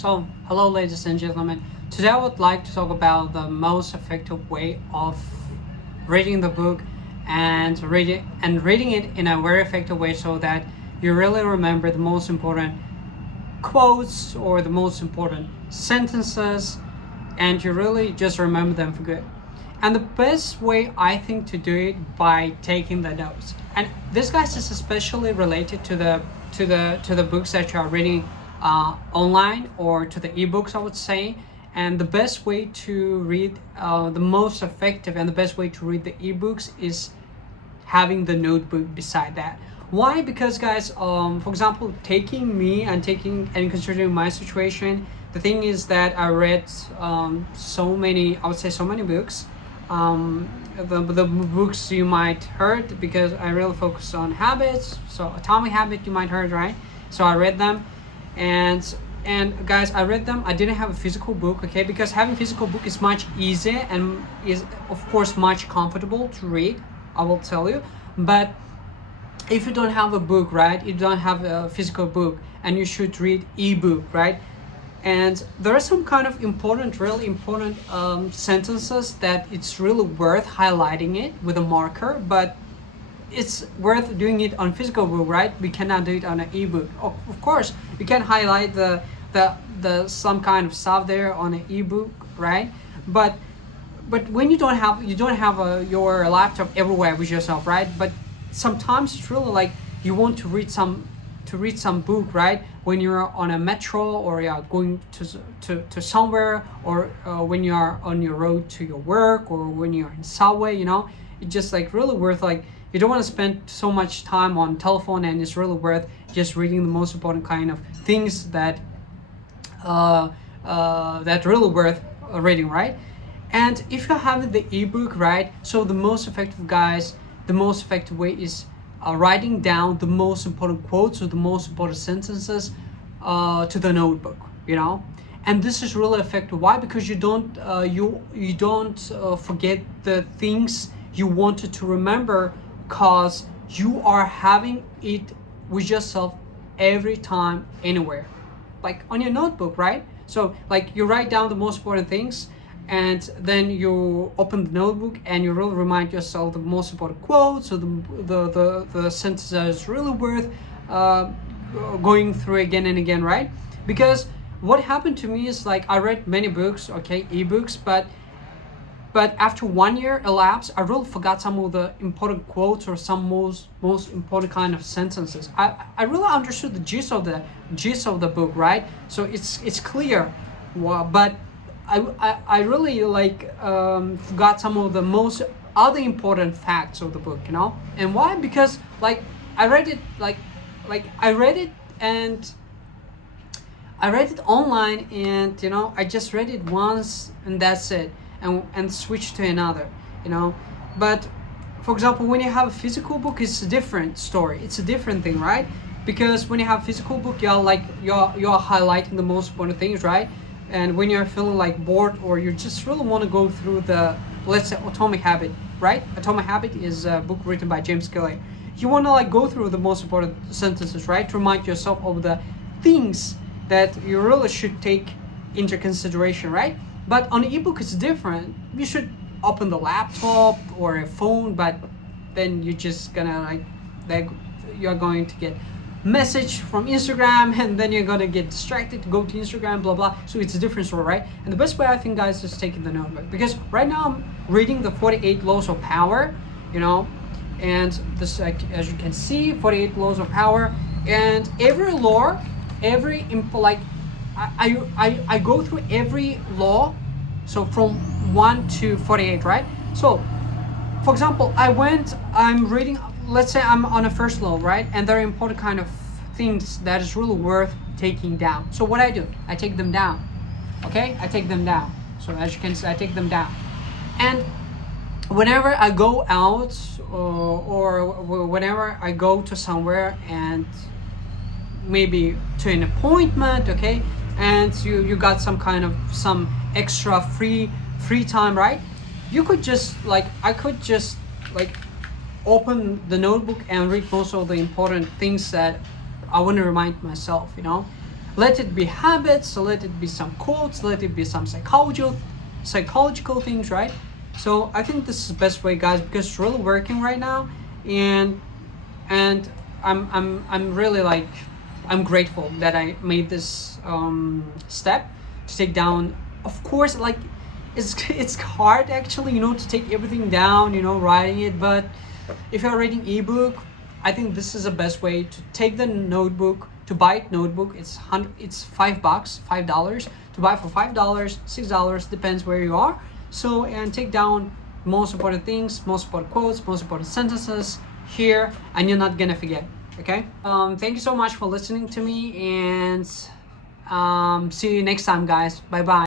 So, hello ladies and gentlemen. Today I would like to talk about the most effective way of reading the book and reading it in a very effective way so that you really remember the most important quotes or the most important sentences and you really just remember them for good. And the best way I think to do it by taking the notes. And this guys is especially related to the books that you are reading online or to the ebooks, I would say. And the best way to read, the most effective and the best way to read the ebooks is having the notebook beside that. Why? Because guys, for example, taking me and considering my situation, the thing is that I read so many books. The books you might heard, because I really focus on habits. So Atomic Habit you might heard, right? So I read them, and guys, I read them. I didn't have a physical book, okay, because having physical book is much easier and is of course much comfortable to read, I will tell you. But if you don't have a book, right, you don't have a physical book, and you should read ebook, right? And there are some kind of really important sentences that it's really worth highlighting it with a marker, but it's worth doing it on physical book, right? We cannot do it on an ebook. Of course, you can highlight the some kind of stuff there on an ebook, right? But when you don't have your laptop everywhere with yourself, right? But sometimes it's really like you want to read some book, right? When you're on a metro or you're going to somewhere, or when you are on your road to your work, or when you're in subway, it's just like really worth, like, you don't want to spend so much time on telephone, and it's really worth just reading the most important kind of things that really worth reading, right? And if you're having the ebook, right, so the most effective way is writing down the most important quotes or the most important sentences to the notebook, and this is really effective. Why? Because you don't forget the things you wanted to remember, because you are having it with yourself every time, anywhere, like on your notebook, right? So like you write down the most important things, and then you open the notebook and you really remind yourself the most important quotes or the sentences that is really worth going through again and again, right? Because what happened to me is, like, I read many books, okay, ebooks, but after 1 year elapsed, I really forgot some of the important quotes or some most important kind of sentences. I really understood the gist of the book, right? So it's clear, but I really forgot some of the most other important facts of the book, And why? Because I read it online, and I just read it once and that's it, and switch to another, But for example, when you have a physical book, it's a different story. It's a different thing, right? Because when you have a physical book, you're highlighting the most important things, right? And when you're feeling like bored, or you just really want to go through let's say, Atomic Habit, right? Atomic Habit is a book written by James Clear. You want to go through the most important sentences, right? To remind yourself of the things that you really should take into consideration, right? But on an ebook, it's different. You should open the laptop or a phone, but then you're just gonna you're going to get message from Instagram, and then you're gonna get distracted to go to Instagram, blah blah. So it's a different story, right? And the best way, I think, guys, is taking the notebook, because right now I'm reading the 48 Laws of Power, and this, as you can see, 48 Laws of Power, and every law, I go through every law, so from 1 to 48, right? So for example, I'm reading, let's say I'm on a first law, right? And there are important kind of things that is really worth taking down. So what I do, I take them down, okay? I take them down. So as you can see, I take them down. And whenever I go out, or whenever I go to somewhere, and maybe to an appointment, okay? And you got some extra free time, right? You could just I could just open the notebook and read most of the important things that I want to remind myself, Let it be habits, let it be some quotes, let it be some psychological things, right? So I think this is the best way, guys, because it's really working right now. And I'm really like, I'm grateful that I made this step to take down. Of course, like it's hard actually, to take everything down, writing it. But if you're reading ebook, I think this is the best way to take the notebook, to buy it notebook. It's $5, $5 to buy for $5, $6, depends where you are. So, and take down most important things, most important quotes, most important sentences here, and you're not gonna forget. Okay. Thank you so much for listening to me, and see you next time, guys. Bye bye.